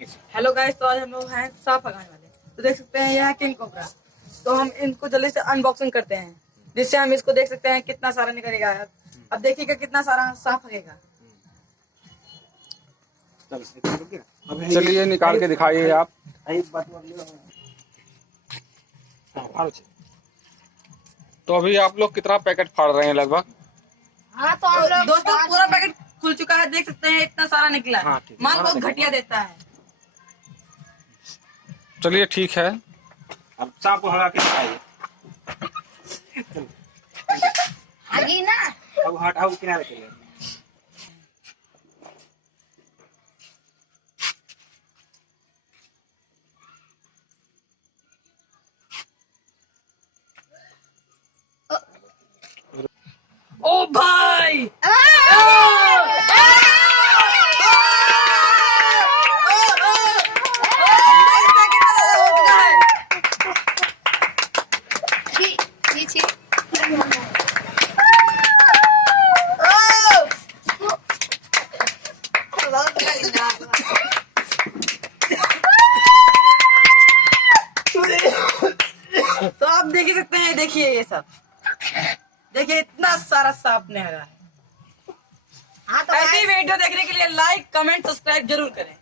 Hello guys, तो आज हम लोग हैं सांप भगाने वाले। तो देख सकते हैं यह है किंग कोबरा। तो हम इनको जल्दी से अनबॉक्सिंग करते हैं, जिससे हम इसको देख सकते हैं कितना सारा निकलेगा। अब देखिएगा कितना सारा सांप भगेगा। चलिए निकाल के दिखाइए आप। तो अभी आप लोग कितना पैकेट फाड़ रहे हैं लगभग? हाँ तो हम लोग दोस्तों पूरा पैकेट खुल चुका है, देख सकते हैं इतना सारा निकला है। हाँ, माल बहुत घटिया देता है। चलिए ठीक है। अब सांप को हरा के दिखाइए। आगे ना अब हटाओ किनारे के लिए। ओ भाई तो आप देख ही सकते हैं, देखिए ये सब, देखिए इतना सारा सांप ने हरा है। हाँ तो ऐसी वीडियो देखने के लिए लाइक कमेंट सब्सक्राइब जरूर करें।